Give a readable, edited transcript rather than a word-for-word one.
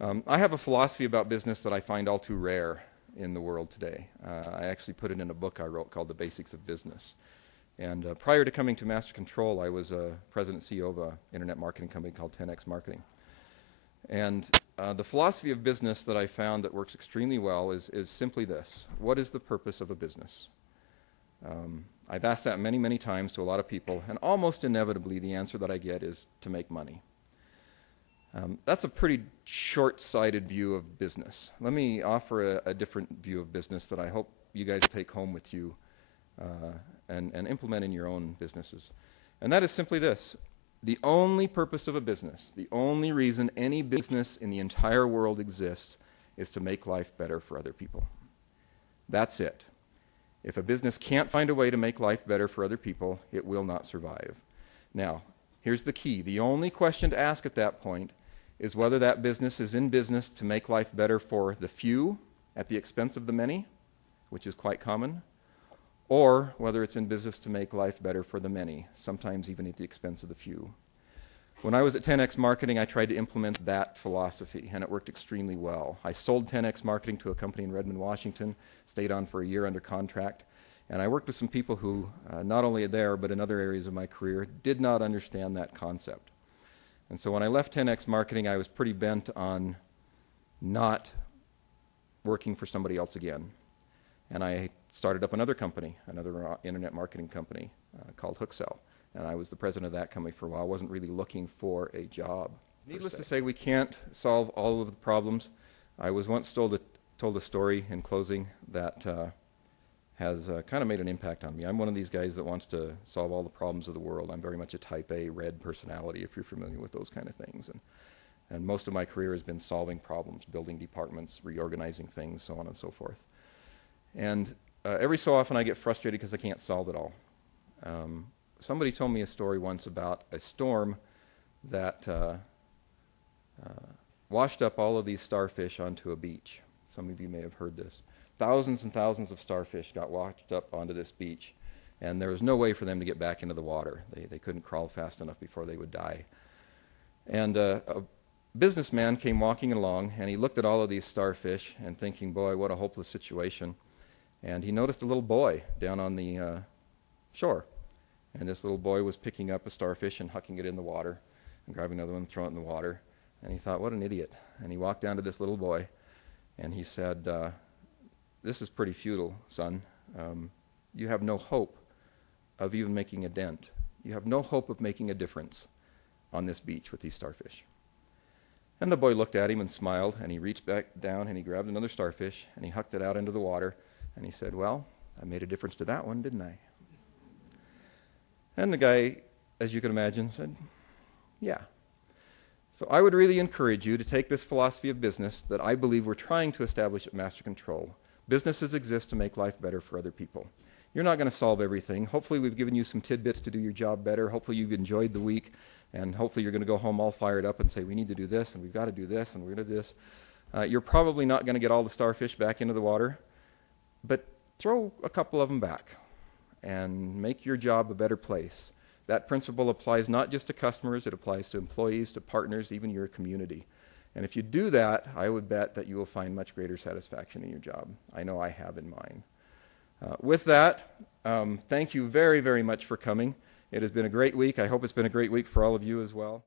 I have a philosophy about business that I find all too rare in the world today. I actually put it in a book I wrote called The Basics of Business. And prior to coming to Master Control, I was a president and CEO of an internet marketing company called 10X Marketing. And the philosophy of business that I found that works extremely well is simply this. What is the purpose of a business? I've asked that many, many times to a lot of people, and almost inevitably the answer that I get is to make money. That's a pretty short-sighted view of business. Let me offer a different view of business that I hope you guys take home with you and implement in your own businesses. And that is simply this. The only purpose of a business, the only reason any business in the entire world exists is to make life better for other people. That's it. If a business can't find a way to make life better for other people, it will not survive. Now, here's the key. The only question to ask at that point is whether that business is in business to make life better for the few at the expense of the many, which is quite common, or whether it's in business to make life better for the many, sometimes even at the expense of the few. When I was at 10X Marketing, I tried to implement that philosophy, and it worked extremely well. I sold 10X Marketing to a company in Redmond, Washington, stayed on for a year under contract, and I worked with some people who, not only there, but in other areas of my career, did not understand that concept. And so when I left 10X Marketing, I was pretty bent on not working for somebody else again. And I started up another company, another internet marketing company called Hookcell. And I was the president of that company for a while. I wasn't really looking for a job. Needless to say, we can't solve all of the problems. I was once told a story in closing that has kind of made an impact on me. I'm one of these guys that wants to solve all the problems of the world. I'm very much a type A red personality, if you're familiar with those kind of things. And most of my career has been solving problems, building departments, reorganizing things, so on and so forth. And every so often I get frustrated because I can't solve it all. Somebody told me a story once about a storm that washed up all of these starfish onto a beach. Some of you may have heard this. Thousands and thousands of starfish got washed up onto this beach, and there was no way for them to get back into the water. They couldn't crawl fast enough before they would die. And a businessman came walking along, and he looked at all of these starfish and thinking, boy, what a hopeless situation. And he noticed a little boy down on the shore. And this little boy was picking up a starfish and hucking it in the water and grabbing another one and throwing it in the water. And he thought, what an idiot. And he walked down to this little boy and he said, this is pretty futile, son. You have no hope of even making a dent. You have no hope of making a difference on this beach with these starfish. And the boy looked at him and smiled, and he reached back down and he grabbed another starfish and he hucked it out into the water. And he said, well, I made a difference to that one, didn't I? And the guy, as you can imagine, said, yeah. So I would really encourage you to take this philosophy of business that I believe we're trying to establish at Master Control. Businesses exist to make life better for other people. You're not going to solve everything. Hopefully we've given you some tidbits to do your job better. Hopefully you've enjoyed the week, and hopefully you're going to go home all fired up and say, we need to do this, and we've got to do this, and we're going to do this. You're probably not going to get all the starfish back into the water, but throw a couple of them back and make your job a better place. That principle applies not just to customers, it applies to employees, to partners, even your community. And if you do that, I would bet that you will find much greater satisfaction in your job. I know I have in mine. With that, thank you very, very much for coming. It has been a great week. I hope it's been a great week for all of you as well.